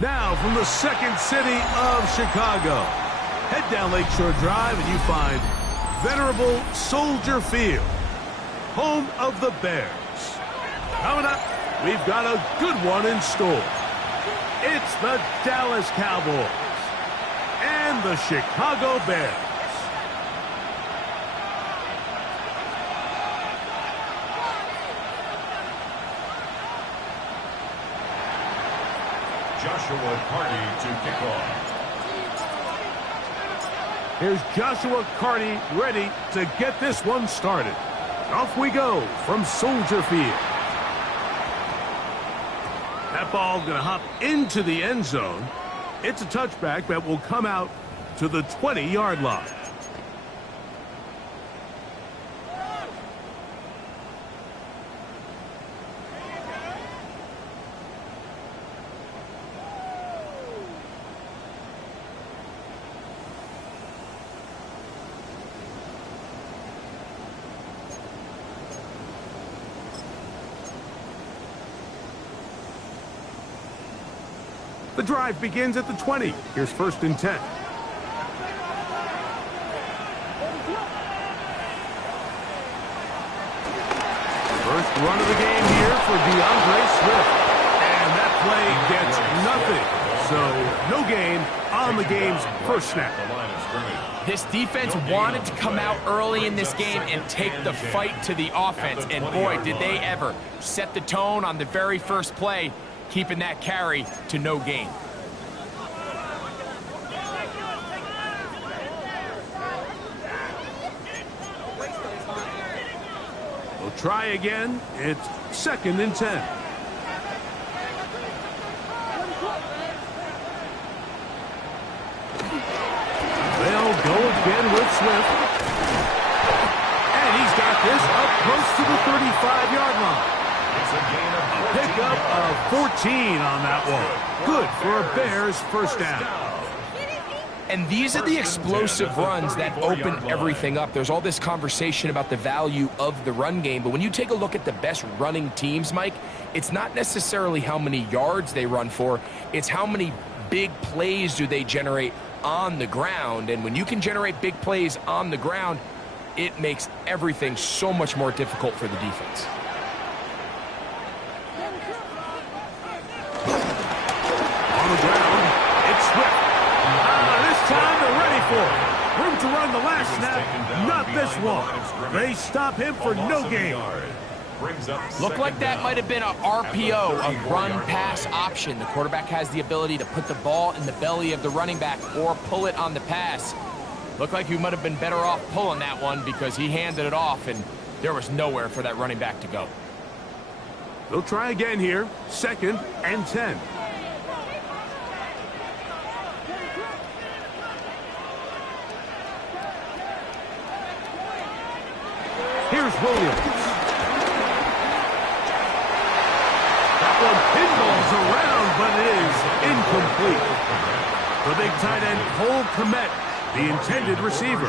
Now, from the second city of Chicago, head down Lakeshore Drive and you find venerable Soldier Field, home of the Bears. Coming up, we've got a good one in store. It's the Dallas Cowboys and the Chicago Bears. Joshua Carty to kick off. Here's Joshua Carty ready to get this one started. Off we go from Soldier Field. That ball going to hop into the end zone. It's a touchback that will come out to the 20-yard line. The drive begins at the 20. Here's 1st and 10. First run of the game here for DeAndre Swift. And that play gets nothing. So no gain on the game's first snap. This defense wanted to come out early in this game and take the fight to the offense. And boy, did they ever set the tone on the very first play, keeping that carry to no gain. We'll try again. It's 2nd and 10. They'll go again with Swift. And he's got this up close to the 35-yard line. A pickup of 14 on that one. Good for a Bears first down. And these are the explosive runs that open everything up. There's all this conversation about the value of the run game, but when you take a look at the best running teams, Mike, it's not necessarily how many yards they run for, it's how many big plays do they generate on the ground. And when you can generate big plays on the ground, it makes everything so much more difficult for the defense. On the ground, it's Swift. This time they're ready for it. Room to run the last snap, not this one. They stop him for no gain. Looked like that might have been a RPO, a run-pass option. The quarterback has the ability to put the ball in the belly of the running back or pull it on the pass. Looked like he might have been better off pulling that one because he handed it off and there was nowhere for that running back to go. They'll try again here, 2nd and 10. Here's Williams. That one pinballs around, but it is incomplete. The big tight end, Cole Kmet, the intended receiver.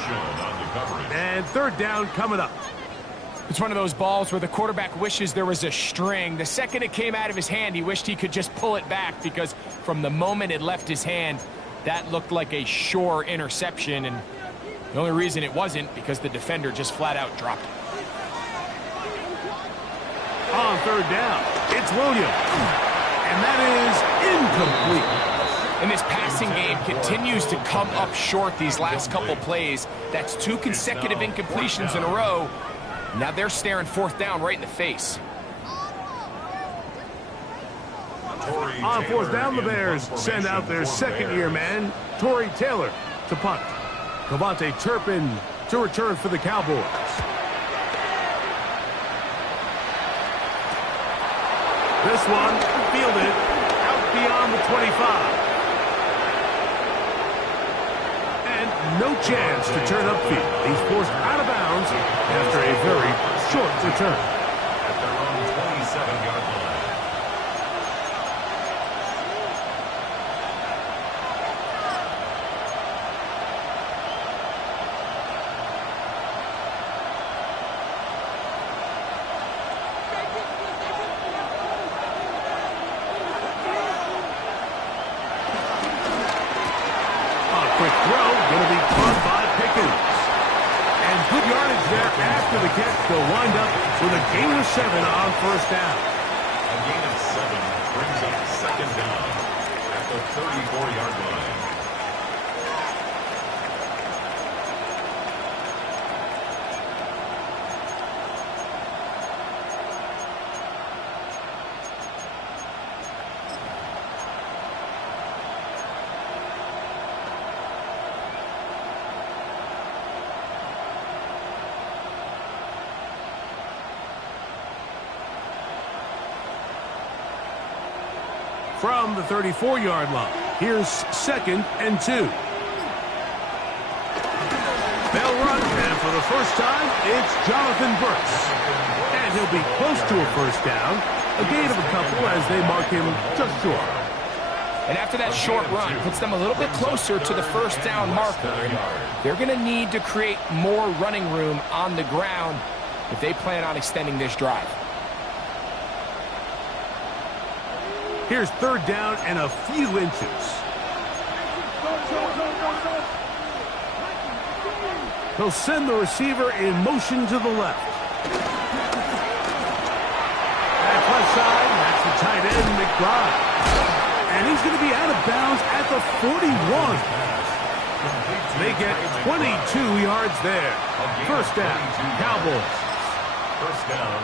And third down coming up. It's one of those balls where the quarterback wishes there was a string. The second it came out of his hand, he wished he could just pull it back, because from the moment it left his hand, that looked like a sure interception, and the only reason it wasn't because the defender just flat out dropped it. On third down, it's Williams, and that is incomplete. And this passing game continues to come up short these last couple plays. That's 2 consecutive incompletions in a row. Now they're staring fourth down right in the face. On fourth down, the Bears send out their second-year man, Tory Taylor, to punt. Cavante Turpin to return for the Cowboys. This one fielded out beyond the 25. And no chance to turn upfield. He's forced out of bounds after a very short return. At their own 27-yard line. Quick throw, going to be caught by Pickens. And good yardage there after the catch. They'll wind up with a gain of 7 on first down. A gain of 7 brings up second down at the 34-yard line. From the 34-yard line, here's 2nd and 2. They'll run, and for the first time, it's Jonathan Brooks. And he'll be close to a first down, a gain of a couple as they mark him just short. And after that short run, puts them a little bit closer to the first down marker. And they're going to need to create more running room on the ground if they plan on extending this drive. Here's third down and a few inches. He'll send the receiver in motion to the left. That's left side. That's the tight end, McBride. And he's going to be out of bounds at the 41. They get 22 yards there. First down, Cowboys.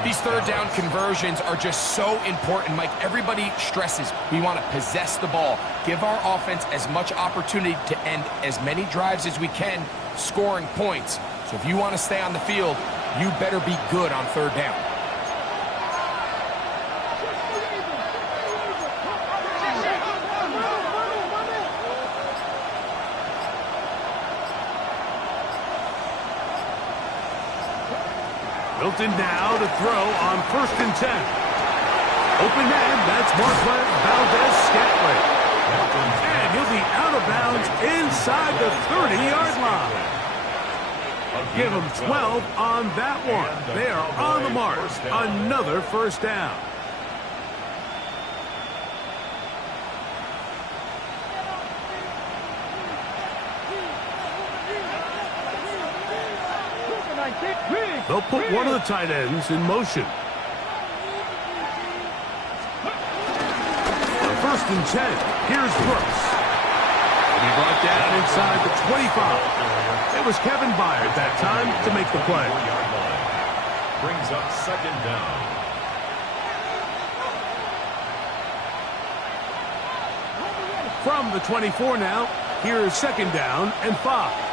These third down conversions are just so important, Mike. Everybody stresses we want to possess the ball, give our offense as much opportunity to end as many drives as we can, scoring points. So if you want to stay on the field, you better be good on third down. Wilton now to throw on 1st and 10. Open man, that's Marquez Valdez-Scantling. And he'll be out of bounds inside the 30-yard line. Give them 12 on that one. They are on the mark. Another first down. They'll put one of the tight ends in motion. 1st and 10. Here's Brooks. And he brought down inside the 25. It was Kevin Byard that time to make the play. Brings up second down. From the 24 now, here's 2nd down and 5.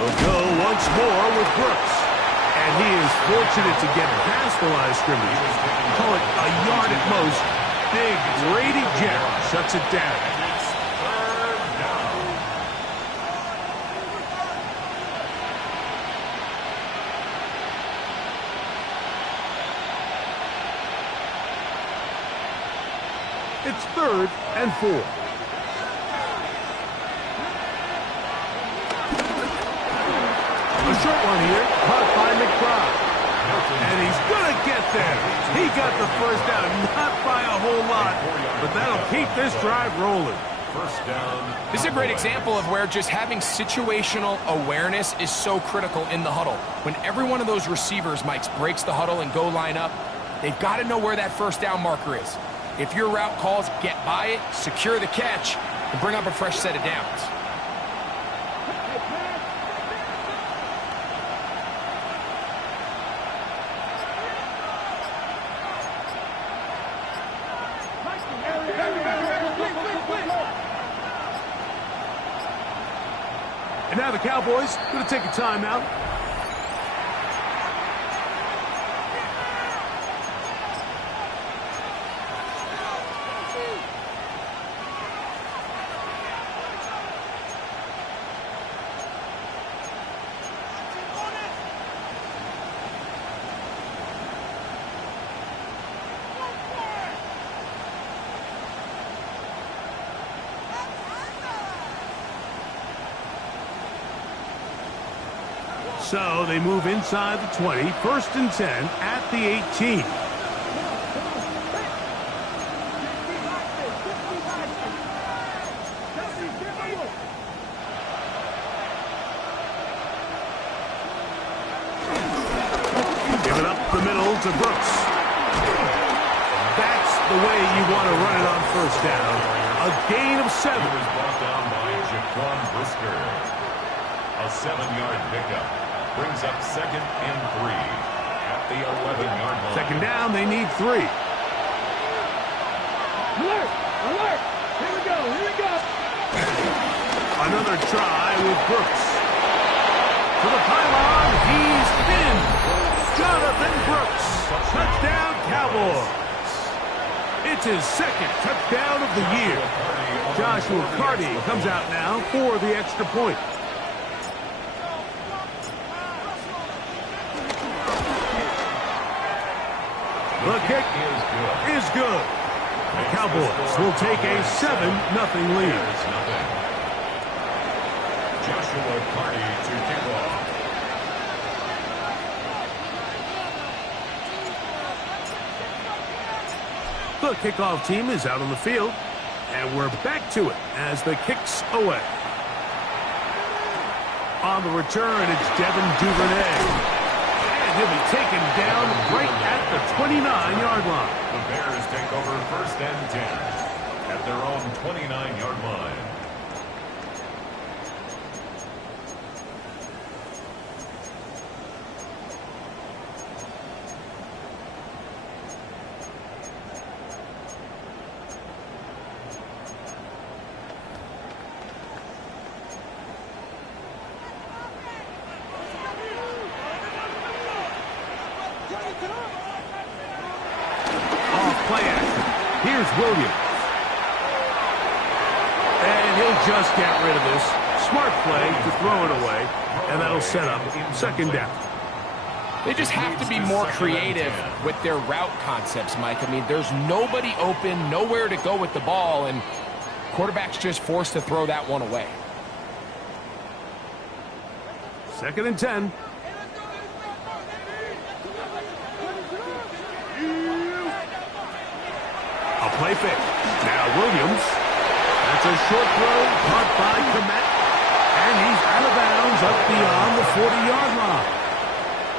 They'll go once more with Brooks. And he is fortunate to get past the line of scrimmage. Call it a yard at most. Big Grady Jarrett shuts it down. It's 3rd and 4. A short one here, caught by McBride. And he's going to get there. He got the first down, not by a whole lot, but that'll keep this drive rolling. First down. This is a great example of where just having situational awareness is so critical in the huddle. When every one of those receivers, Mike, breaks the huddle and go line up, they've got to know where that first down marker is. If your route calls, get by it, secure the catch, and bring up a fresh set of downs. And now the Cowboys going to take a timeout. So they move inside the 20, 1st and 10 at the 18. Give it up the middle to Brooks. That's the way you want to run it on 1st down. A gain of 7. He was brought down by Jaquan Brisker. A 7-yard pickup. Brings up 2nd and 3 at the 11-yard line. 2nd down, they need 3. Alert! Alert! Here we go! Here we go! Another try with Brooks. To the pylon, he's pinned. Jonathan Brooks. Touchdown, Cowboys. It's his 2nd touchdown of the year. Joshua Carty comes out now for the extra point. The kick is good. The Cowboys will take a 7-0 lead. Joshua Carty to kick off. The kickoff team is out on the field, and we're back to it as the kick's away. On the return, it's Devin Duvernay. And he'll be taken down right at the 29-yard line. The Bears take over 1st and 10 at their own 29-yard line. Play action. Here's Williams. And he'll just get rid of this. Smart play to throw it away. And that'll set up 2nd down. They just have to be more creative with their route concepts, Mike. I mean, there's nobody open, nowhere to go with the ball, and quarterback's just forced to throw that one away. 2nd and 10. A play fake. Now Williams. That's a short throw caught by Kmet. And he's out of bounds up beyond the 40-yard line.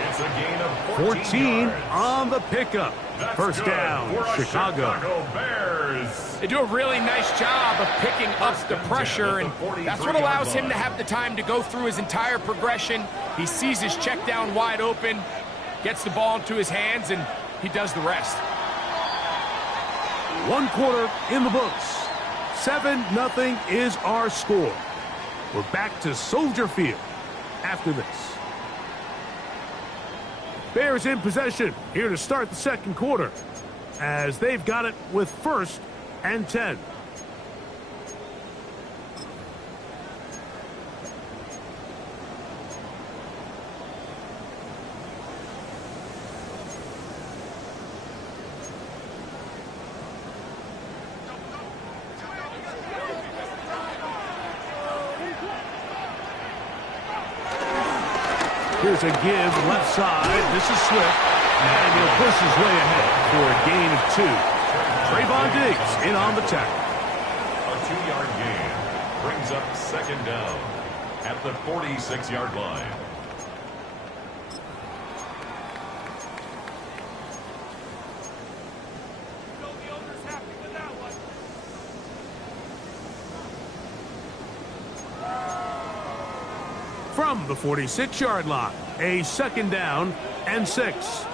It's a gain of 14 yards. on the pickup. That's 1st good down, for Chicago. Bears. They do a really nice job of picking up the pressure, and that's what allows him to have the time to go through his entire progression. He sees his check down wide open, gets the ball into his hands, and he does the rest. 1 quarter in the books. 7-0 is our score. We're back to Soldier Field after this. Bears in possession here to start the 2nd quarter as they've got it with 1st and 10. Here's a give left side. This is Swift. And he'll push his way ahead for a gain of 2. Trayvon Diggs in on the tackle. A 2-yard gain brings up second down at the 46-yard line. From the 46-yard line, a second down and 6.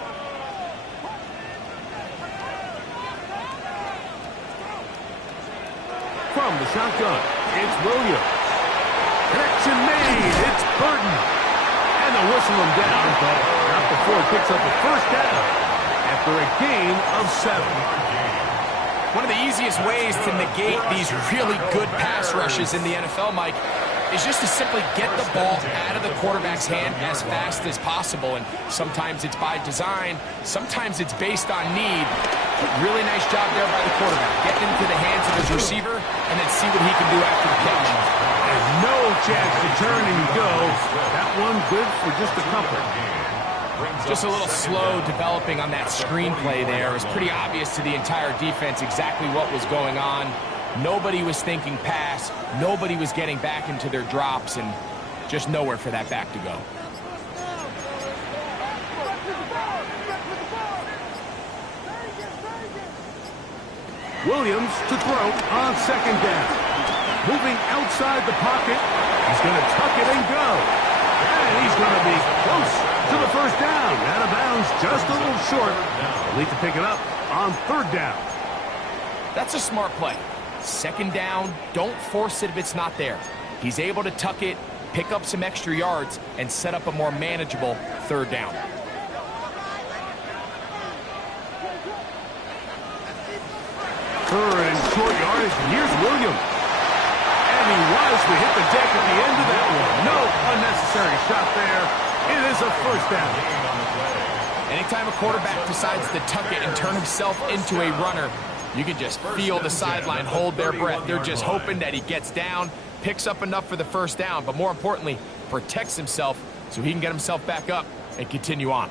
From the shotgun, it's Williams. Connection made. It's Burton. And they'll whistle him down, but not before he picks up a first down after a gain of 7. One of the easiest ways to negate these really good pass rushes in the NFL, Mike, is just to simply get the ball out of the quarterback's hand as fast as possible. And sometimes it's by design, sometimes it's based on need. But really nice job there by the quarterback, getting into the hands of his receiver and then see what he can do after the catch. There's no chance to turn and go. That one good for just a couple. Just a little slow developing on that screenplay there. It was pretty obvious to the entire defense exactly what was going on. Nobody was thinking pass. Nobody was getting back into their drops, and just nowhere for that back to go. Williams to throw on second down. Moving outside the pocket. He's going to tuck it and go. And he's going to be close to the first down. Out of bounds, just a little short. They'll need to pick it up on third down. That's a smart play. Second down, don't force it if it's not there. He's able to tuck it, pick up some extra yards, and set up a more manageable third down. Third and short yardage. Here's Williams. And he wisely hit the deck at the end of that one. No unnecessary shot there. It is a first down. Anytime a quarterback decides to tuck it and turn himself into a runner, you can just feel the sideline hold their breath. They're just hoping that he gets down, picks up enough for the first down, but more importantly, protects himself so he can get himself back up and continue on.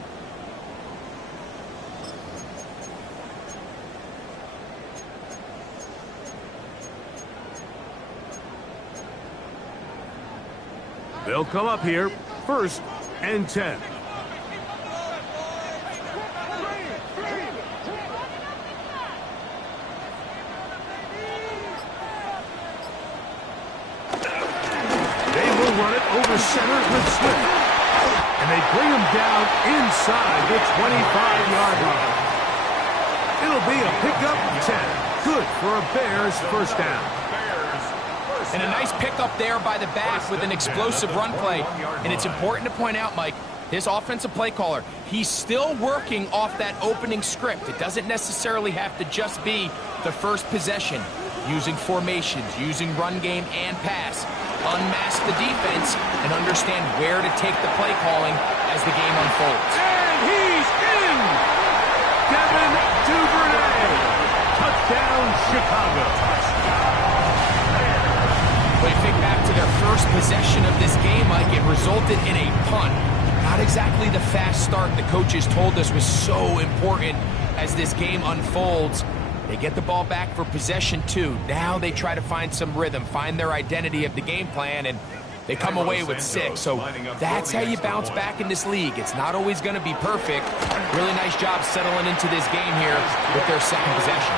They'll come up here, first and 10. Run it over center with Swift. And they bring him down inside the 25-yard line. It'll be a pickup 10. Good for a Bears first down. And a nice pickup there by the back with an explosive run play. And it's important to point out, Mike, this offensive play caller, he's still working off that opening script. It doesn't necessarily have to just be the first possession. Using formations, using run game and pass. Unmask the defense and understand where to take the play calling as the game unfolds. And he's in! Devin Duvernay! Touchdown, Chicago. But if you think back to their first possession of this game, Mike, it resulted in a punt. Not exactly the fast start the coaches told us was so important as this game unfolds. They get the ball back for possession 2. Now they try to find some rhythm, find their identity of the game plan, and they come away with 6. So that's how you bounce back in this league. It's not always going to be perfect. Really nice job settling into this game here with their second possession.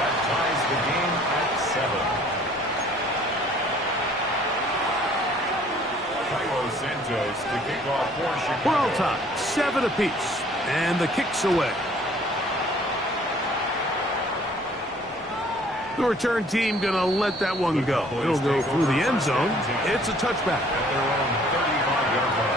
That ties the game at 7. Cairo Santos to kick off for Chicago. We're all tied, 7 apiece, and the kick's away. The return team going to let that one go. It'll go through the end zone. It's a touchback. At their own 35-yard line.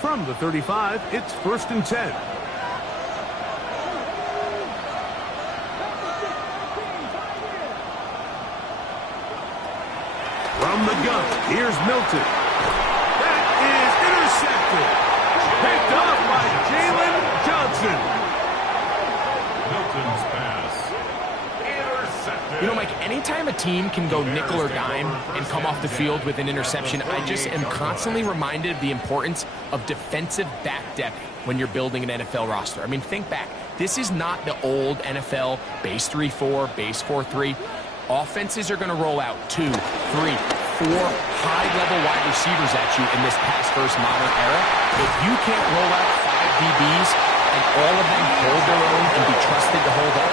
From the 35, it's first and 10. From the gun, here's Milton. That is intercepted. Picked off by Jalen Johnson. Milton's pass. Intercepted. You know, Mike, anytime a team can go nickel or dime and come off the field with an interception, I just am constantly reminded of the importance of defensive back depth when you're building an NFL roster. I mean, think back. This is not the old NFL base 3-4, base 4-3. Offenses are going to roll out 2, 3, 4 high-level wide receivers at you in this pass-first modern era. If you can't roll out 5 DBs and all of them hold their own and be trusted to hold up,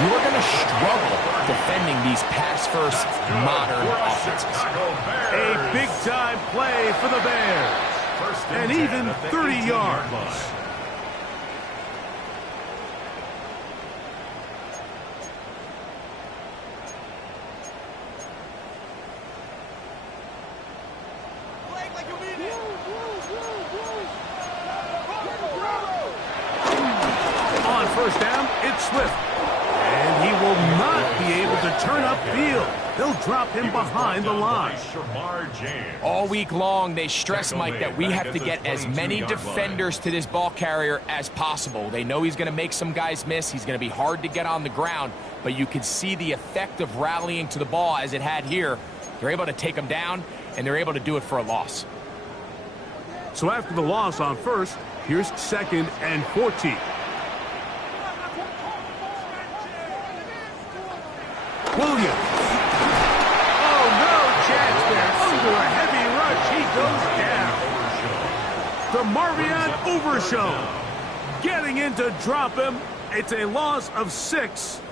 you are going to struggle defending these pass-first modern offenses. A big-time play for the Bears. And even 30 yards. On first down, it's Swift. And he will not be able to turn upfield. They'll drop him behind the line. All week long, they stress, Mike, that we have to get as many defenders to this ball carrier as possible. They know he's going to make some guys miss. He's going to be hard to get on the ground. But you can see the effect of rallying to the ball as it had here. They're able to take him down, and they're able to do it for a loss. So after the loss on first, here's 2nd and 14. Williams. Oh, no chance there. Under a heavy rush, he goes down. DeMarvion Overshown getting in to drop him. It's a loss of 6,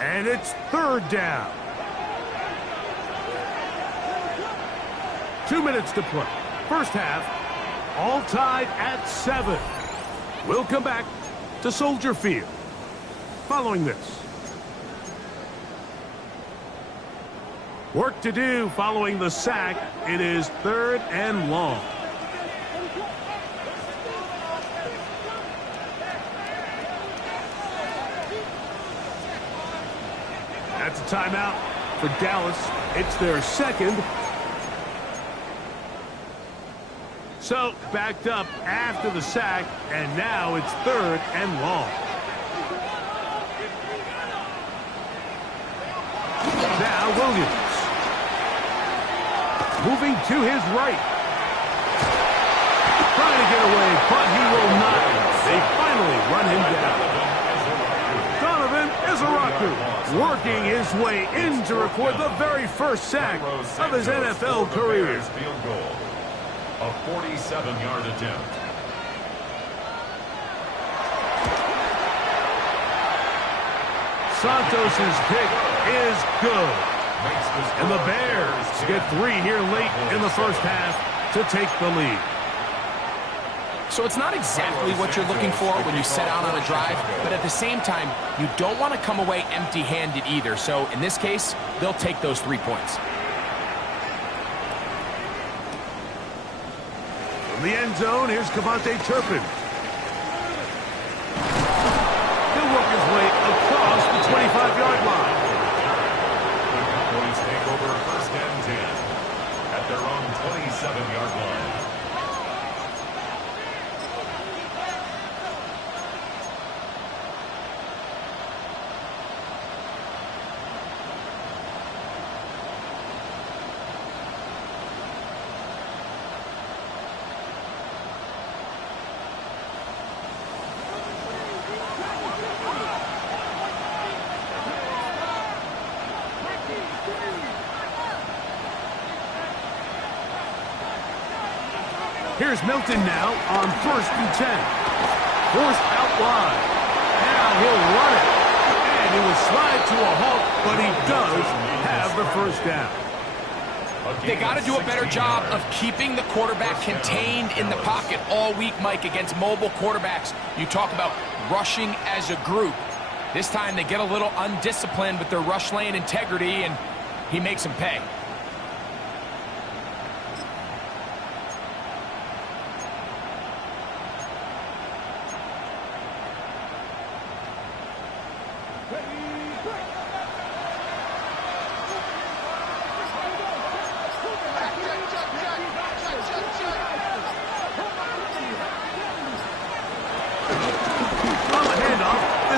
and it's 3rd down. 2 minutes to play. First half, all tied at 7. We'll come back to Soldier Field following this. Work to do following the sack. It is 3rd and long. That's a timeout for Dallas. It's their 2nd. So, backed up after the sack, and now it's 3rd and long. Now Williams. Moving to his right. Trying to get away, but he will not. They finally run him down. Donovan Izaraku working his way in to record the very first sack of his NFL career. Field goal. A 47-yard attempt. Santos' pick is good. And the Bears get 3 here late in the first half to take the lead. So it's not exactly what you're looking for when you set out on a drive, but at the same time, you don't want to come away empty-handed either. So in this case, they'll take those 3 points. From the end zone, here's Cavante Turpin. He'll work his way across the 25-yard line. Cowboys take over 1st and 10 at their own 27-yard line. Here's Milton now on 1st and 10. Forced out wide. Now he'll run it. And he will slide to a halt, but he does have the 1st down. They got to do a better job of keeping the quarterback contained in the pocket all week, Mike, against mobile quarterbacks. You talk about rushing as a group. This time they get a little undisciplined with their rush lane integrity, and he makes them pay.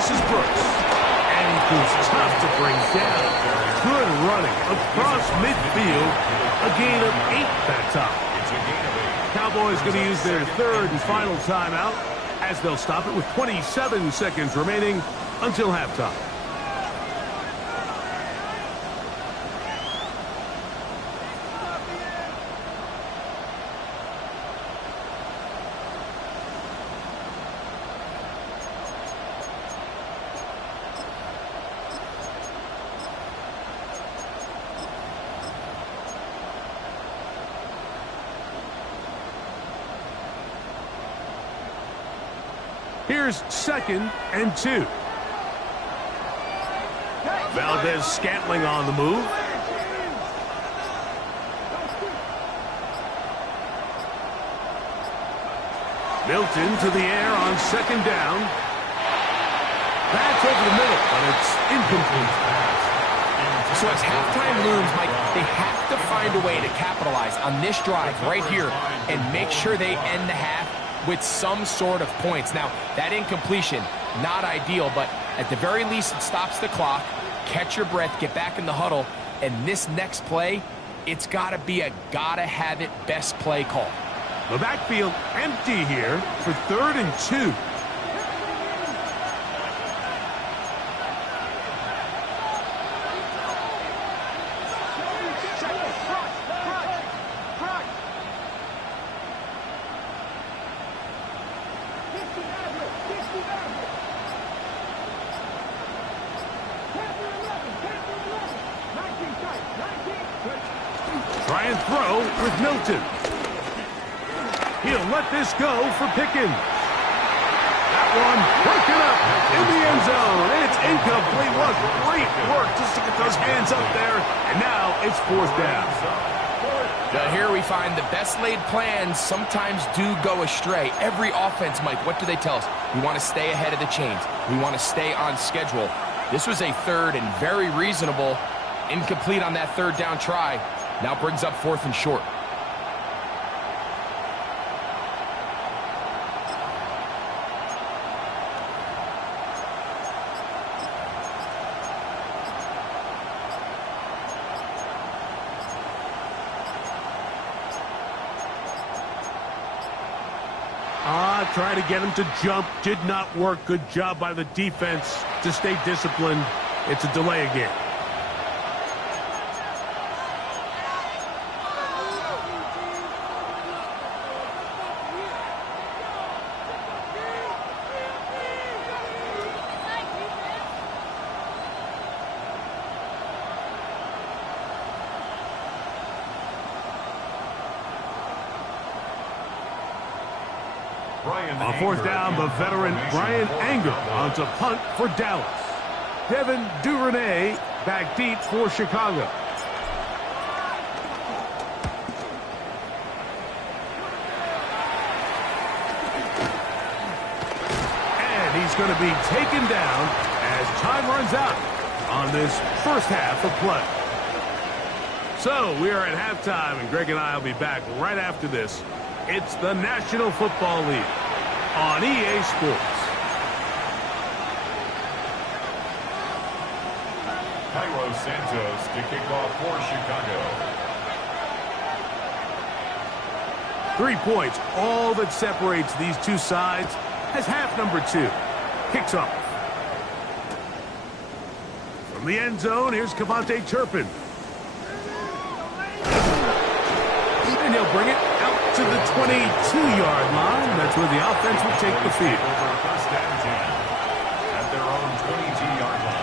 This is Brooks. And he proves tough to bring down. Good running across midfield. A gain of 8 that time. Cowboys going to use their third and final timeout as they'll stop it with 27 seconds remaining until halftime. Here's 2nd and 2. Valdez-Scantling on the move. Milton to the air on 2nd down. That's over the middle, but it's incomplete. So as halftime looms, Mike, they have to find a way to capitalize on this drive right here and make sure they end the half with some sort of points. Now, that incompletion, not ideal, but at the very least, it stops the clock. Catch your breath, get back in the huddle, and this next play, it's got to be a gotta-have-it best play call. The backfield empty here for 3rd and 2. Try and throw with Milton. He'll let this go for Pickens. That one broken up in the end zone. It's incomplete. What great work just to get those hands up there. And now it's 4th down. Now here we find the best laid plans sometimes do go astray. Every offense, Mike, what do they tell us? We want to stay ahead of the chains. We want to stay on schedule. This was a 3rd and very reasonable. Incomplete on that 3rd down try. Now brings up 4th and short. Trying to get him to jump. Did not work. Good job by the defense to stay disciplined. It's a delay again. On 4th down, the veteran Bryan Anger on to punt for Dallas. Devin Duvernay back deep for Chicago. And he's going to be taken down as time runs out on this first half of play. So we are at halftime, and Greg and I will be back right after this. It's the National Football League on EA Sports. Cairo Santos to kick off for Chicago. 3 points, all that separates these two sides as half number 2 kicks off. From the end zone, here's Kevontae Turpin. And he'll bring it out to the 22-yard line. That's where the offense will take the field. First and 10 at their own 22-yard line.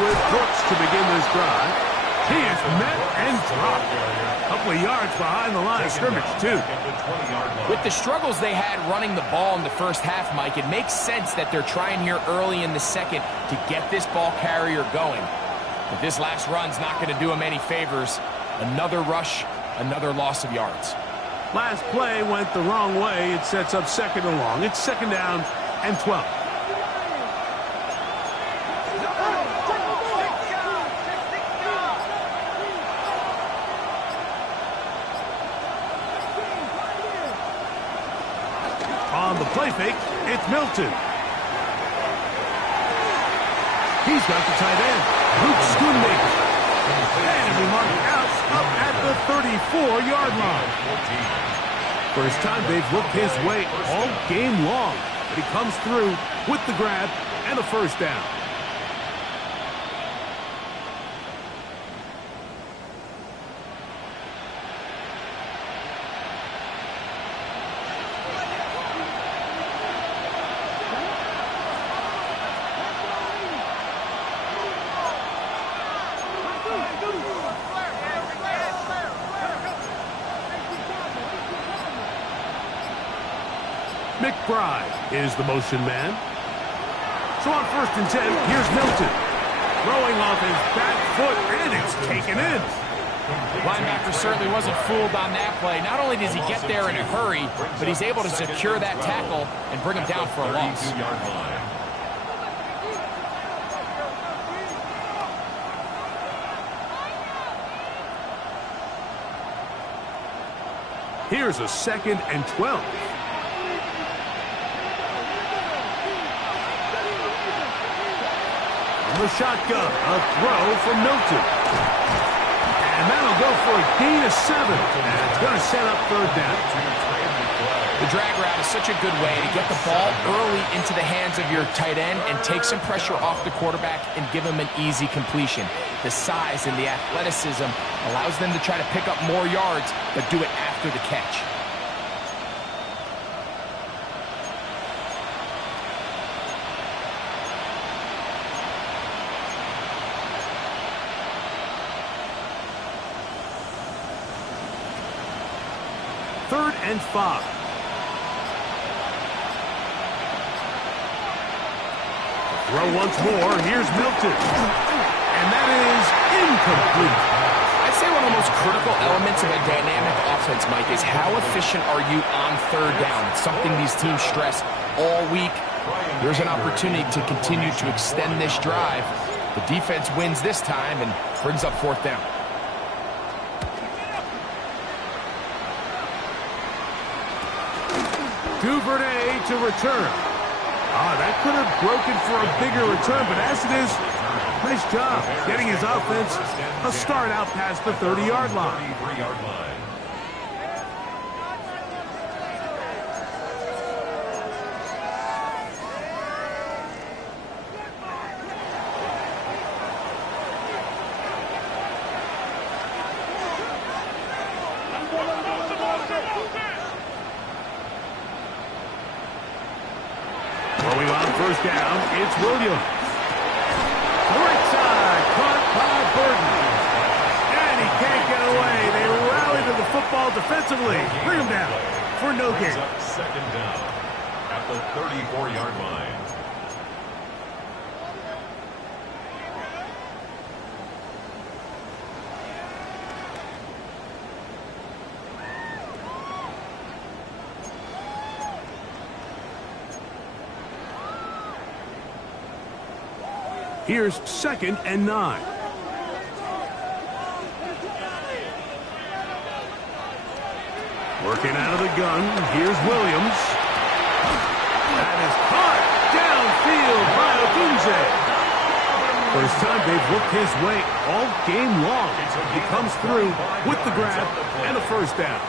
With Brooks to begin this drive. He is met and dropped. A couple of yards behind the line of scrimmage, too. With the struggles they had running the ball in the first half, Mike, it makes sense that they're trying here early in the second to get this ball carrier going. But this last run's not going to do him any favors. Another rush, another loss of yards. Last play went the wrong way. It sets up second and long. It's second down and 12. On the play fake, it's Milton. He's got the tight end, Luke Schoonmaker. And we mark out up at the 34-yard line. First time they've looked his way all game long. But he comes through with the grab and a first down. McBride is the motion man. So on first and 10, here's Milton. Throwing off his back foot, and it's taken in. The linebacker certainly wasn't fooled on that play. Not only does he get there in a hurry, but he's able to secure that tackle and bring him down for a loss. Here's a second and 12. The shotgun, a throw from Milton. And that'll go for a gain of 7. And it's going to set up third down. The drag route is such a good way to get the ball early into the hands of your tight end and take some pressure off the quarterback and give him an easy completion. The size and the athleticism allows them to try to pick up more yards, but do it after the catch. Third and 5. Throw once more. Here's Milton. And that is incomplete. I'd say one of the most critical elements of a dynamic offense, Mike, is how efficient are you on third down? It's something these teams stress all week. There's an opportunity to continue to extend this drive. The defense wins this time and brings up fourth down. Duvernay to return. That could have broken for a bigger return, but as it is, nice job getting his offense a start out past the 30-yard line. Going on first down, it's Williams. Right side, caught by Burton. And he can't get away. They rally to the football defensively. Bring him down for no gain. Second down at the 34-yard line. Here's second and 9. Working out of the gun. Here's Williams. That is caught downfield by Odunze. First time they've looked his way all game long. He comes through with the grab and a first down.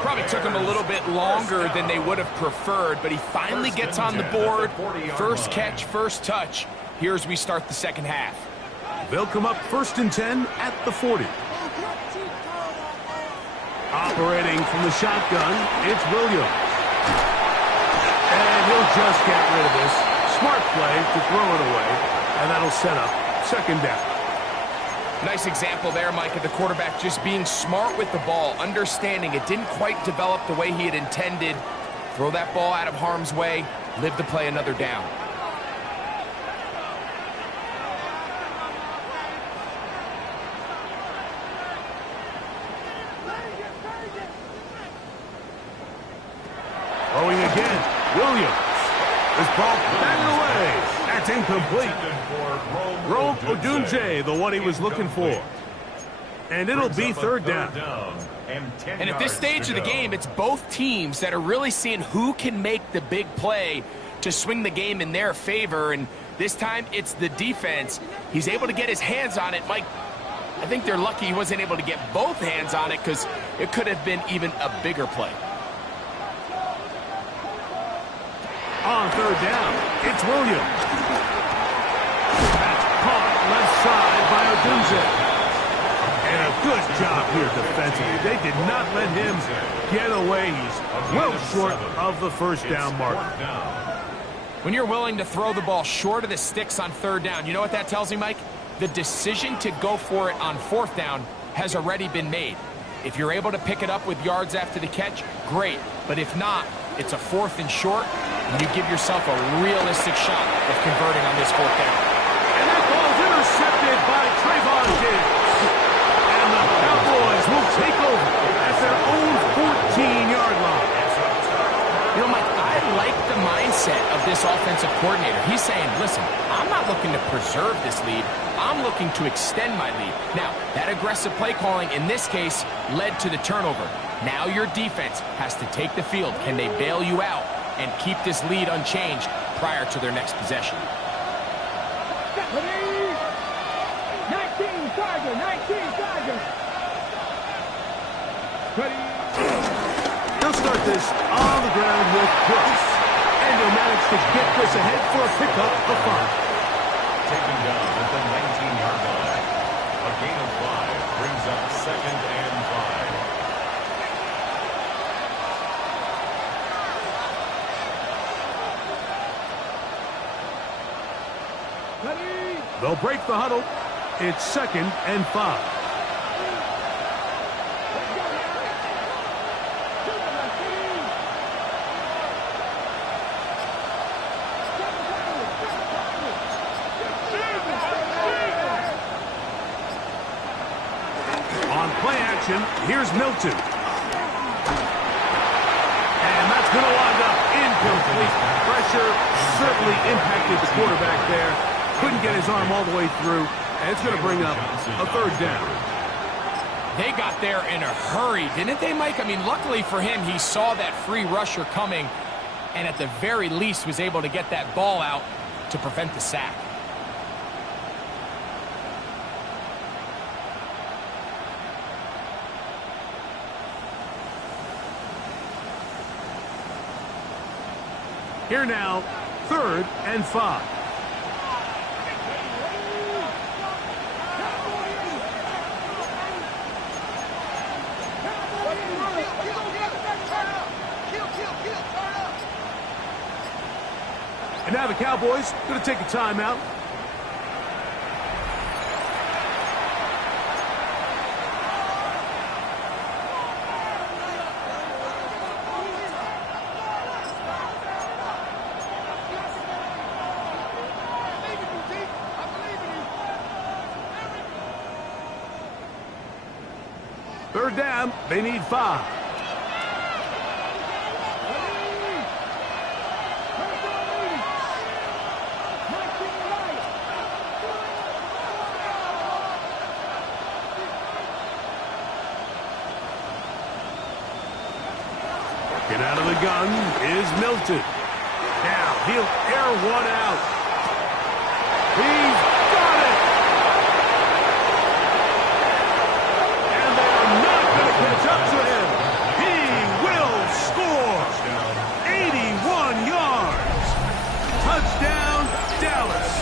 Probably took him a little bit longer than they would have preferred, but he finally gets on the board. First catch, first touch. Here as we start the second half. They'll come up first and 10 at the 40. Operating from the shotgun, it's Williams. And he'll just get rid of this. Smart play to throw it away, and that'll set up second down. Nice example there, Mike, of the quarterback just being smart with the ball, understanding it didn't quite develop the way he had intended. Throw that ball out of harm's way, live to play another down. again. Williams. This ball batted away. That's incomplete. Rome Odunze, the one he was looking for. And it'll be third down. And at this stage of the game, it's both teams that are really seeing who can make the big play to swing the game in their favor. And this time, it's the defense. He's able to get his hands on it. Mike, I think they're lucky he wasn't able to get both hands on it because it could have been even a bigger play. On third down, it's Williams. That's caught left side by Odunze. And a good job here defensively. They did not let him get away. He's well short of the first down mark. When you're willing to throw the ball short of the sticks on third down, you know what that tells me, Mike? The decision to go for it on fourth down has already been made. If you're able to pick it up with yards after the catch, great. But if not, it's a fourth and short, and you give yourself a realistic shot of converting on this fourth down. And that ball's intercepted by Trayvon Diggs. And the Cowboys will take over at their own 14-yard line. You know, Mike, I like the mindset of this offensive coordinator. He's saying, listen, I'm not looking to preserve this lead. I'm looking to extend my lead. Now, that aggressive play calling in this case led to the turnover. Now your defense has to take the field. Can they bail you out and keep this lead unchanged prior to their next possession? 19 Charger, 19 Charger. Ready. They'll start this on the ground with Brooks. And they'll manage to get this ahead for a pickup of 5. Taken down at the 19-yard line. A gain of 5 brings up 2nd and 5. Ready. They'll break the huddle. It's 2nd and 5. On play action, here's Milton. And that's going to wind up incomplete. Pressure certainly impacted the quarterback there. Couldn't get his arm all the way through. And it's going to bring up a third down. They got there in a hurry, didn't they, Mike? I mean, luckily for him, he saw that free rusher coming and at the very least was able to get that ball out to prevent the sack. Here now, 3rd and 5. And now the Cowboys going to take a timeout. Third down, they need 5. Get out of the gun is Milton. Now he'll air one out. He's got it! And they're not going to catch up to him. He will score. 81 yards. Touchdown, Dallas.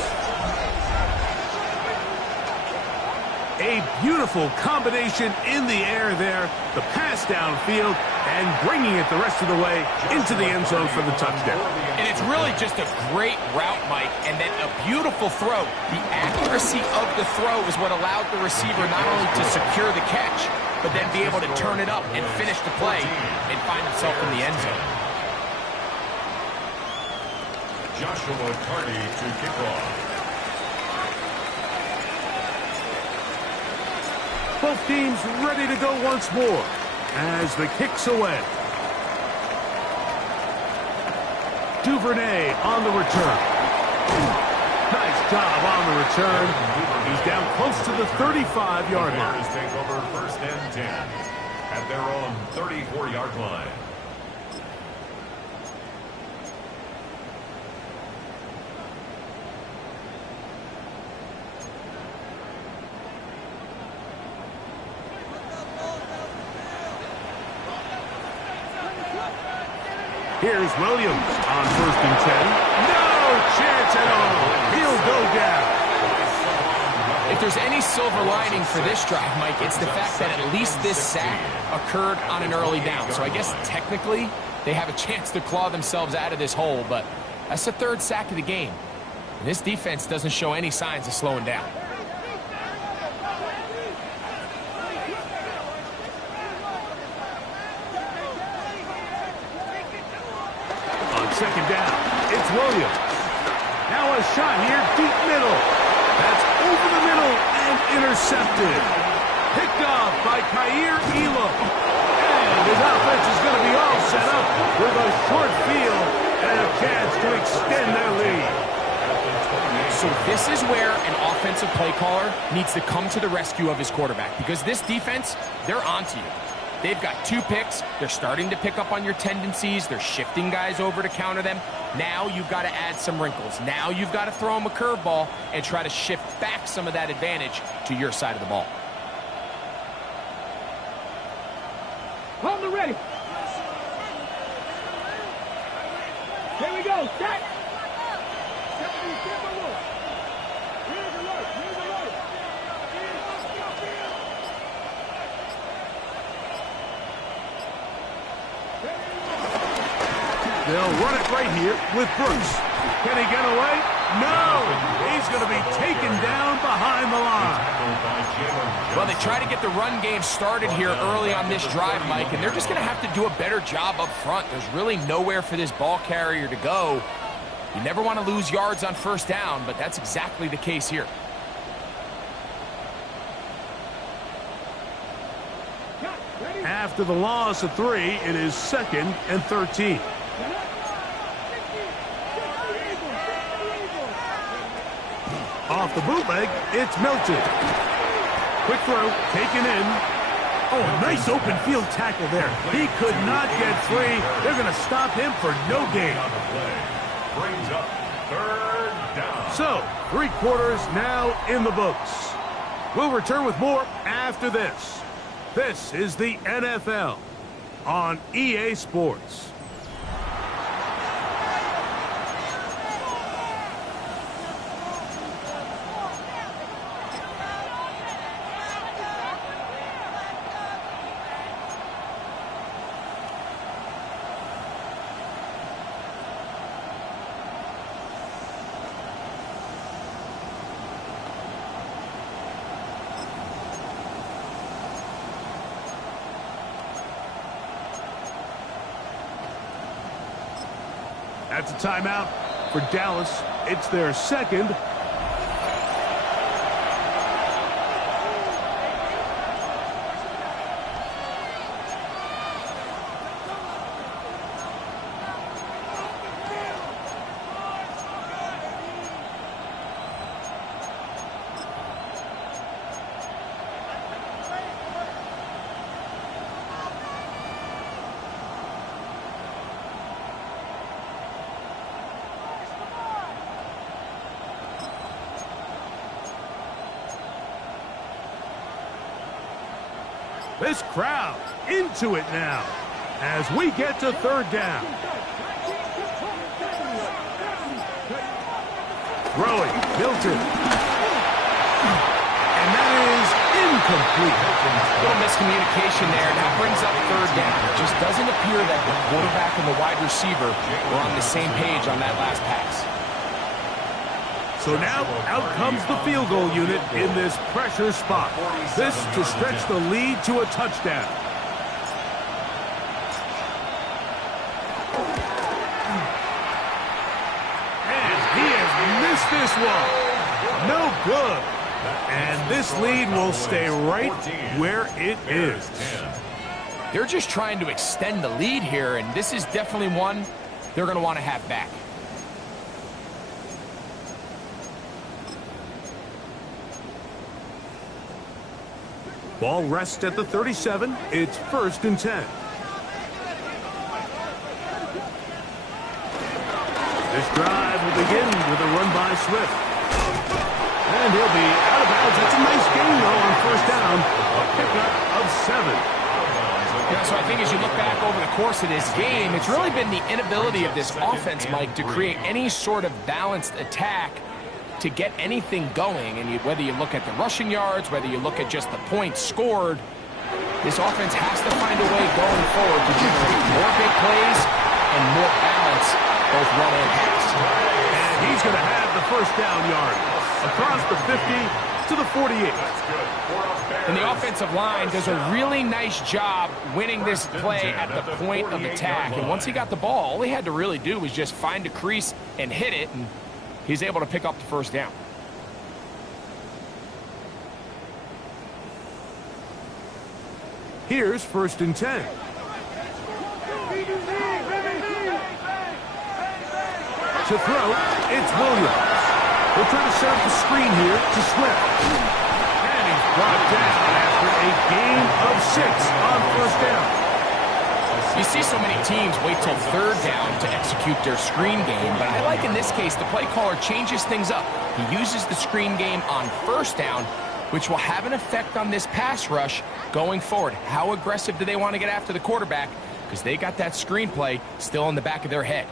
A beautiful combination in the air there. The pass downfield and bringing it the rest of the way into the end zone for the touchdown. And it's really just a great route, Mike, and then a beautiful throw. The accuracy of the throw is what allowed the receiver not only to secure the catch, but then be able to turn it up and finish the play and find himself in the end zone. Joshua Carty to kick off. Both teams ready to go once more as the kick's away. Duvernay on the return. Nice job on the return. He's down close to the 35-yard line. Bears take over 1st and 10 at their own 34-yard line. Here's Williams on 1st and 10. No chance at all. He'll go down. If there's any silver lining for this drive, Mike, it's the fact that at least this sack occurred on an early down. So I guess technically they have a chance to claw themselves out of this hole, but that's the 3rd sack of the game. And this defense doesn't show any signs of slowing down. On 2nd down, it's Williams. Now a shot here, deep middle. That's over the middle and intercepted. Picked off by Kaiir Elam. And his offense is going to be all set up with a short field and a chance to extend their lead. So this is where an offensive play caller needs to come to the rescue of his quarterback, because this defense, they're onto you. They've got 2 picks. They're starting to pick up on your tendencies. They're shifting guys over to counter them. Now you've got to add some wrinkles. Now you've got to throw them a curveball and try to shift back some of that advantage to your side of the ball. On the ready. Here we go. Set. They'll run it right here with Bruce. Can he get away? No! He's going to be taken down behind the line. Well, they try to get the run game started here early on this drive, Mike, and they're just going to have to do a better job up front. There's really nowhere for this ball carrier to go. You never want to lose yards on 1st down, but that's exactly the case here. After the loss of 3, it is 2nd and 13. Off the bootleg, it's Milton. Quick throw, taken in. Oh, a nice open field tackle there. He could not get free. They're going to stop him for no gain. Brings up 3rd down. So, 3 quarters now in the books. We'll return with more after this. This is the NFL on EA Sports. That's a timeout for Dallas. It's their 2nd. This crowd into it now as we get to 3rd down. Throwing, Milton. And that is incomplete. Little miscommunication there. Now brings up 3rd down. It just doesn't appear that the quarterback and the wide receiver were on the same page on that last pass. So now, out comes the field goal unit in this pressure spot. This to stretch the lead to a touchdown. And he has missed this one. No good. And this lead will stay right where it is. They're just trying to extend the lead here, and this is definitely one they're going to want to have back. Ball rests at the 37. It's 1st and 10. This drive will begin with a run by Swift. And he'll be out of bounds. That's a nice gain, though, on 1st down. A pickup of 7. Yeah, so I think as you look back over the course of this game, it's really been the inability of this offense, Mike, to create any sort of balanced attack to get anything going. And whether you look at the rushing yards, whether you look at just the points scored, this offense has to find a way going forward to generate more big plays and more balance, both run and pass. And he's going to have the 1st down yard across the 50 to the 48. And the offensive line does a really nice job winning this play at the point of attack. And once he got the ball, all he had to really do was just find a crease and hit it, and he's able to pick up the 1st down. Here's 1st and 10. To throw, it's Williams. They'll try to set up the screen here to Swift. And he's brought down after a gain of 6 on 1st down. You see so many teams wait till 3rd down to execute their screen game, but I like in this case the play caller changes things up. He uses the screen game on 1st down, which will have an effect on this pass rush going forward. How aggressive do they want to get after the quarterback? Because they got that screen play still in the back of their head.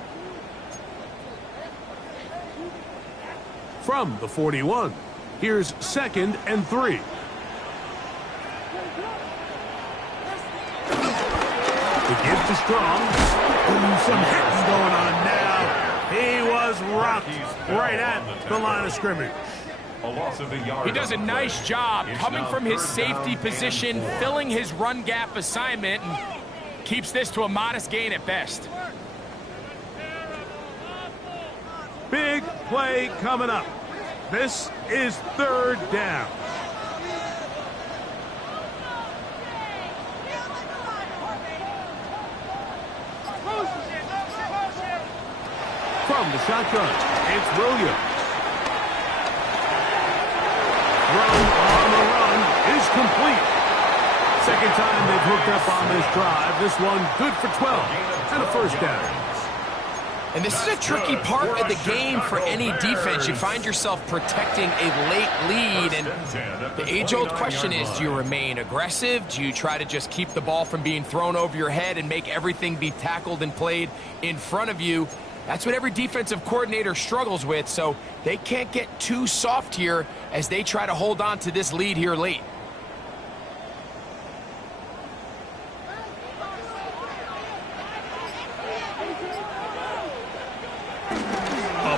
From the 41, here's 2nd and 3. The give to Strong. Some hitting going on now. He was rocked right at the line of scrimmage. He does a nice job coming from his safety position, filling his run gap assignment, and keeps this to a modest gain at best. Big play coming up. This is 3rd down. From the shotgun, it's Williams. Throw on the run is complete. 2nd time they've hooked up on this drive. This one good for 12 and a 1st down. And this is a tricky part of the game for any defense. You find yourself protecting a late lead, and the age-old question is, do you remain aggressive? Do you try to just keep the ball from being thrown over your head and make everything be tackled and played in front of you? That's what every defensive coordinator struggles with, so they can't get too soft here as they try to hold on to this lead here late.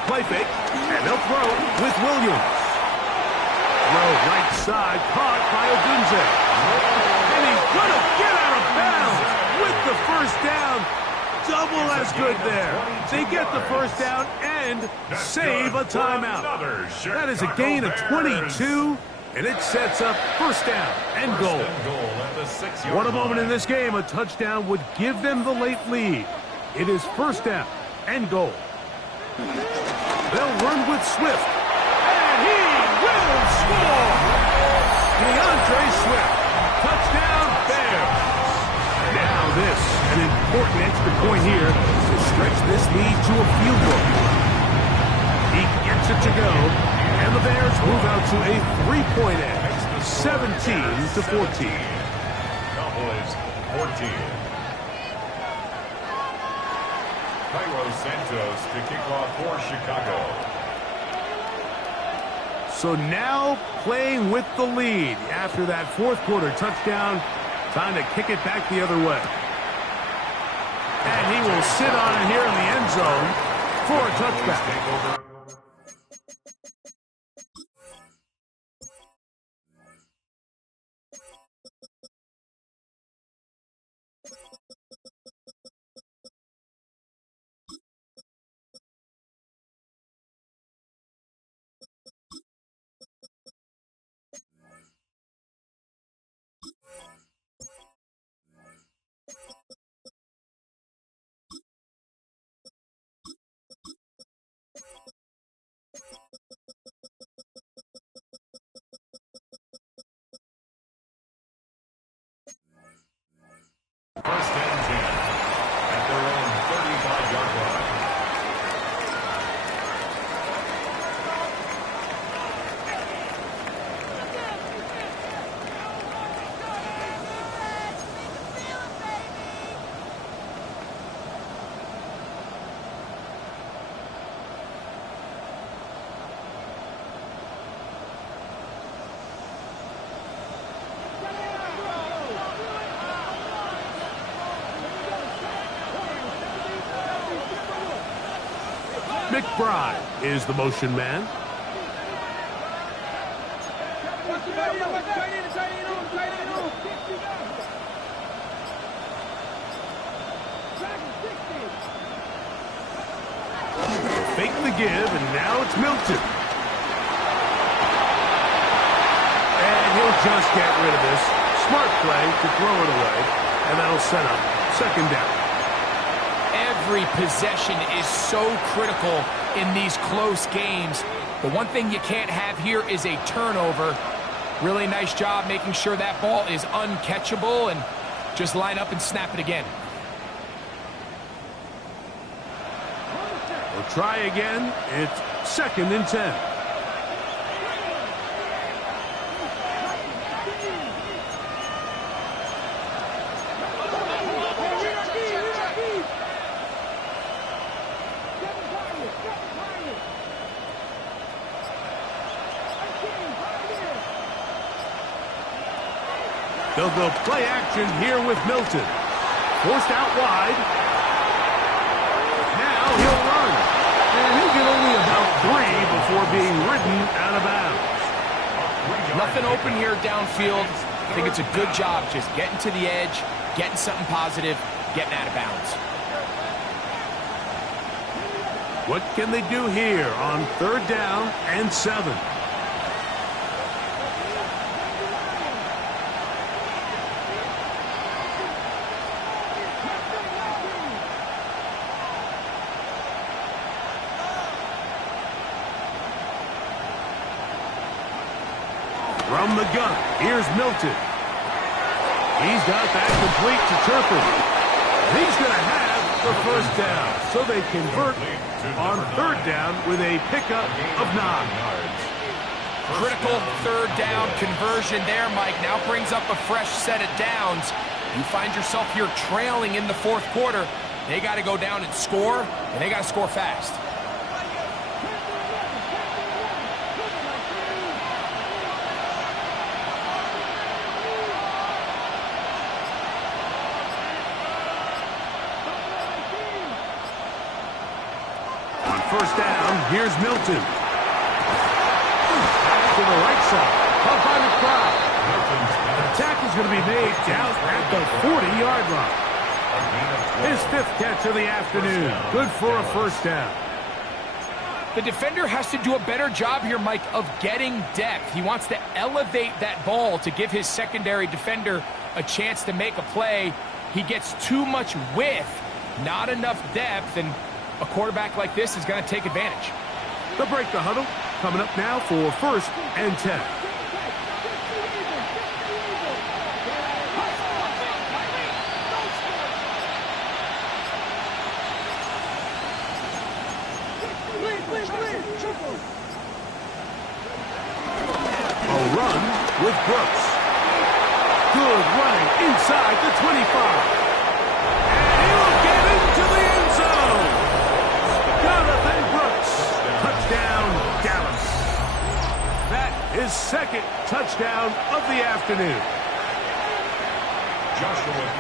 Play fake, and they'll throw with Williams. Throw right side, caught by Odunze. And he's going to get out of bounds with the 1st down. Double as good there. They get the 1st down and save a timeout. That is a gain of 22, and it sets up 1st down and goal. What a moment in this game. A touchdown would give them the late lead. It is 1st down and goal. They'll run with Swift, and he will score! DeAndre Swift, touchdown Bears. Now this, an important extra point here to stretch this lead to a field goal. He gets it to go, and the Bears move out to a 3-point edge, 17 to 14. Cowboys 14. Cairo Santos to kick off for Chicago. So now playing with the lead after that 4th quarter touchdown. Time to kick it back the other way. And he will sit on it here in the end zone for a touchback. First and 10 at their own 35-yard line. McBride is the motion man. Fake the give, and now it's Milton. And he'll just get rid of this. Smart play to throw it away, and that'll set up second down. Every possession is so critical in these close games. The one thing you can't have here is a turnover. Really nice job making sure that ball is uncatchable, and just line up and snap it again. We'll try again. It's second and 10. They'll go play action here with Milton. Forced out wide. Now he'll run. And he'll get only about 3 before being ridden out of bounds. Nothing open here downfield. I think it's a good job just getting to the edge, getting something positive, getting out of bounds. What can they do here on third down and 7? From the gun, here's Milton. He's got that complete to Turpin. He's going to have the first down. So they convert on third down with a pickup of 9. Critical third down conversion there, Mike. Now brings up a fresh set of downs. You find yourself here trailing in the fourth quarter. They got to go down and score, and they got to score fast. First down, here's Milton. Back to the right side. Up by McBride. Attack is going to be made down at the 40-yard line. His 5th catch of the afternoon. Good for a first down. The defender has to do a better job here, Mike, of getting depth. He wants to elevate that ball to give his secondary defender a chance to make a play. He gets too much width, not enough depth, and a quarterback like this is going to take advantage. They'll break the huddle. Coming up now for first and 10. A run with Brooks. Good running inside the 25. And he'll get into the end zone. Jonathan Brooks. Touchdown, Dallas. That is second touchdown of the afternoon.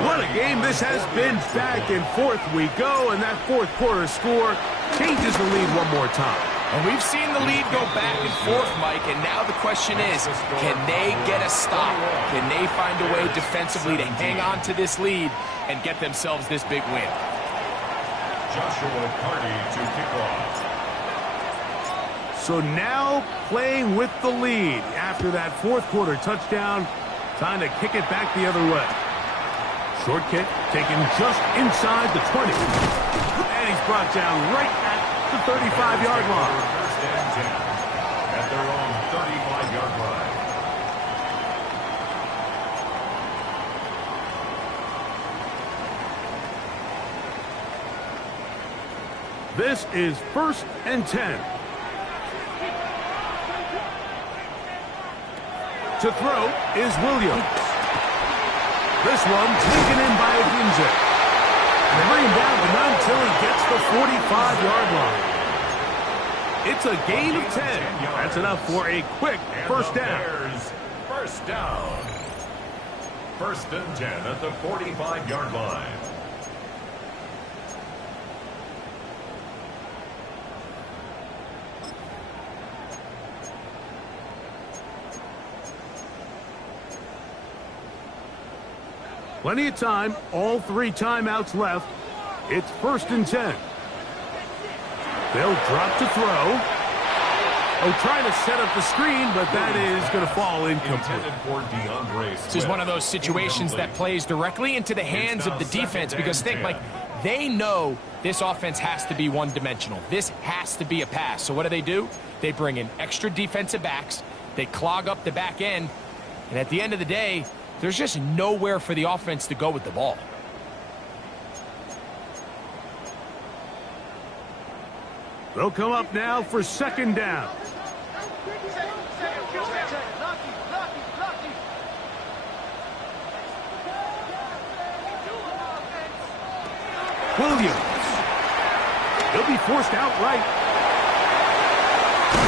What a game this has been. Back and forth we go, and that fourth quarter score changes the lead one more time. And we've seen the lead go back and forth, Mike, and now the question is, can they get a stop? Can they find a way defensively to hang on to this lead and get themselves this big win? Joshua Carty to kick off. So now playing with the lead after that fourth quarter touchdown, trying to kick it back the other way. Short kick taken just inside the 20. And he's brought down right at the 35-yard line. First and 10 at their own 35-yard line. This is 1st and 10. To throw is Williams. This one taken in by Odunze. And they bring him down, but not until he gets the 45-yard line. It's a gain of 10. That's enough for a quick first down. First down. 1st and 10 at the 45-yard line. Plenty of time, all 3 timeouts left. It's 1st and 10. They'll drop to throw. Oh, trying to set up the screen, but that is going to fall incomplete. This is one of those situations that plays directly into the hands of the defense because think, Mike, they know this offense has to be one-dimensional. This has to be a pass. So what do? They bring in extra defensive backs. They clog up the back end. And at the end of the day, there's just nowhere for the offense to go with the ball. They'll come up now for 2nd down. Williams. He'll be forced outright.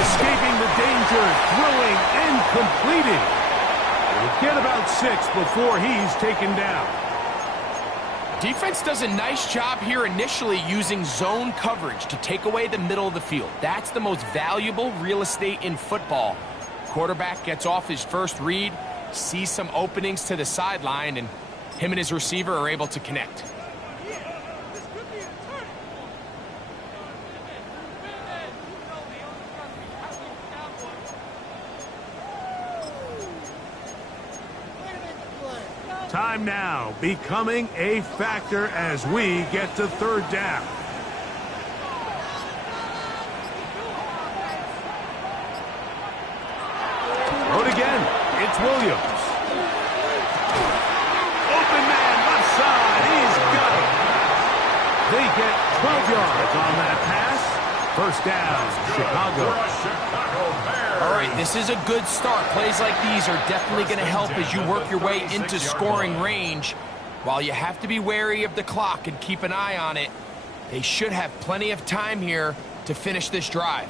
Escaping the danger, throwing and completing. He'll get about 6 before he's taken down. Defense does a nice job here initially using zone coverage to take away the middle of the field. That's the most valuable real estate in football. Quarterback gets off his first read, sees some openings to the sideline, and him and his receiver are able to connect. Time now becoming a factor as we get to 3rd down. Throw it again. It's Williams. Open man, left side. He's got it. They get 12 yards on that pass. 1st down, Chicago. All right, this is a good start. Plays like these are definitely going to help as you work your way into scoring range. While you have to be wary of the clock and keep an eye on it, they should have plenty of time here to finish this drive.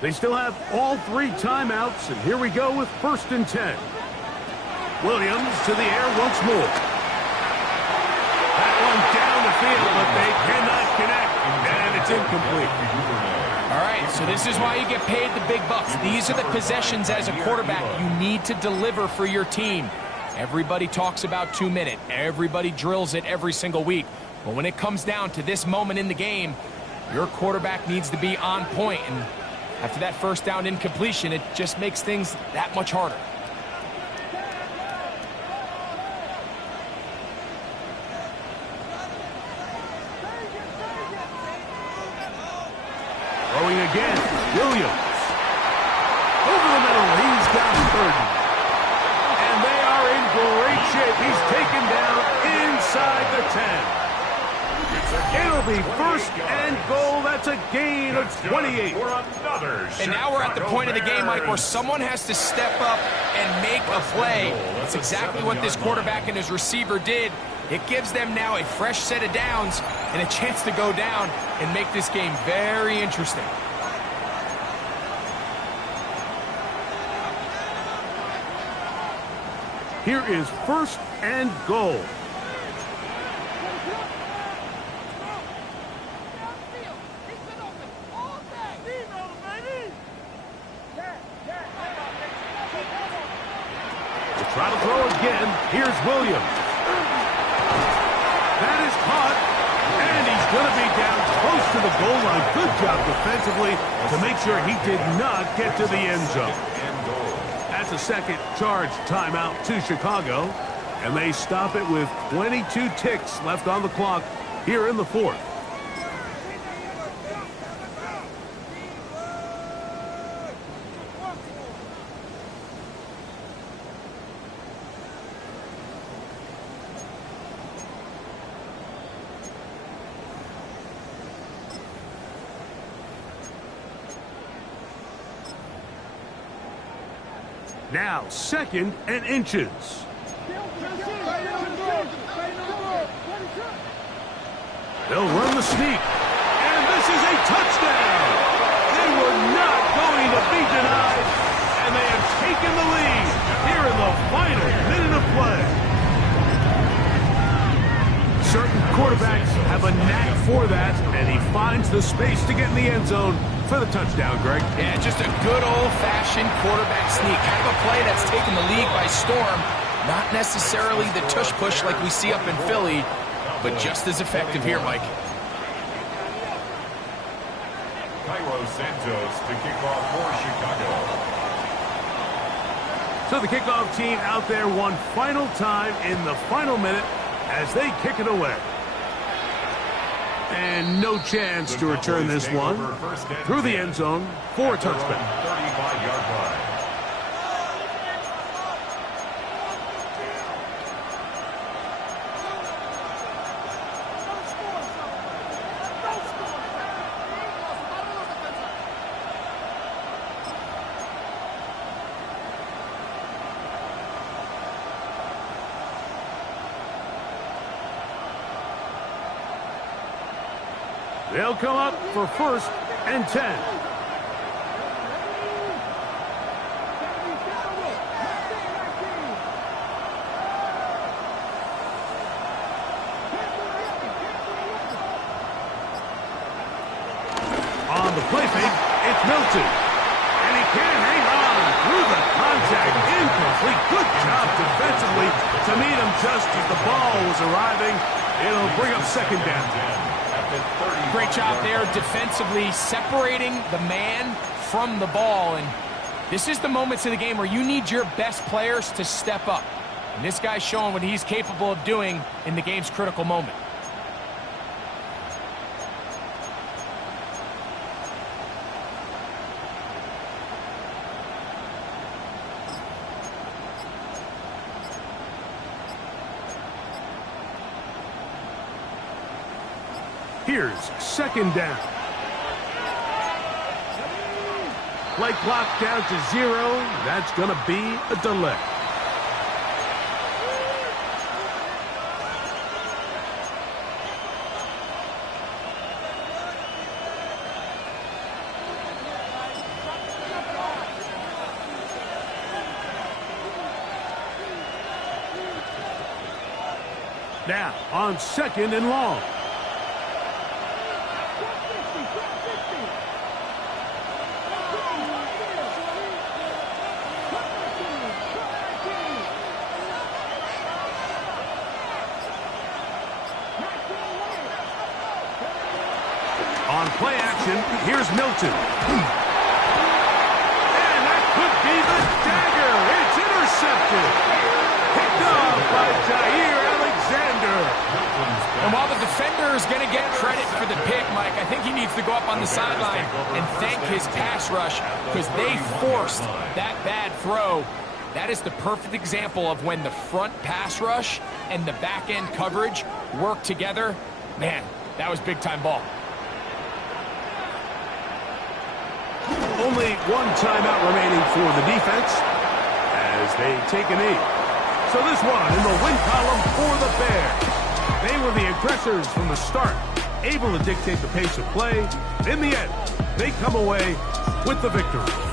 They still have all 3 timeouts, and here we go with 1st and 10. Williams to the air once more. That one down the field, but they cannot connect, and it's incomplete. All right, so this is why you get paid the big bucks. These are the possessions as a quarterback you need to deliver for your team. Everybody talks about 2-minute. Everybody drills it every single week. But when it comes down to this moment in the game, your quarterback needs to be on point. And after that 1st down incompletion, it just makes things that much harder. Throwing again, Williams. Over the middle, he's got 30. And they are in great shape. He's taken down inside the 10. It'll be 1st and goal. That's a gain of 28. And now we're at the point of the game, Mike, where someone has to step up and make a play. That's exactly what this quarterback and his receiver did. It gives them now a fresh set of downs and a chance to go down and make this game very interesting. Here is 1st and goal. They'll try to throw again. Here's Williams. That is caught, and he's going to be down close to the goal line. Good job defensively to make sure he did not get to the end zone. That's a 2nd charge timeout to Chicago, and they stop it with 22 ticks left on the clock here in the 4th. Now 2nd and inches. They'll run the sneak. And this is a touchdown. They were not going to be denied. And they have taken the lead here in the final minute of play. Certain quarterbacks have a knack for that, and he finds the space to get in the end zone for the touchdown, Greg. Yeah, just a good old-fashioned quarterback sneak. Kind of a play that's taken the league by storm. Not necessarily the tush-push like we see up in Philly, but just as effective here, Mike. Cairo Santos to kick off for Chicago. So the kickoff team out there one final time in the final minute as they kick it away. And no chance to return this one through the end zone for a touchback. 35-yard line. They'll come up for 1st and 10. On the play fake, it's Milton. And he can't hang on through the contact. Incomplete. Good job defensively to meet him just as the ball was arriving. It'll bring up 2nd down. Great job there defensively, separating the man from the ball. And this is the moments of the game where you need your best players to step up. And this guy's showing what he's capable of doing in the game's critical moment. Here's 2nd down. Play clock down to 0. That's going to be a delay. Now on 2nd and long. On play action, here's Milton. And that could be the dagger. It's intercepted. Picked off by Jair Alexander. And while the defender is going to get credit for the pick, Mike, I think he needs to go up on the sideline and thank his pass rush because they forced that bad throw. That is the perfect example of when the front pass rush and the back-end coverage work together. Man, that was big-time ball. Only one timeout remaining for the defense as they take a knee. So this one in the win column for the Bears. They were the aggressors from the start, able to dictate the pace of play. In the end, they come away with the victory.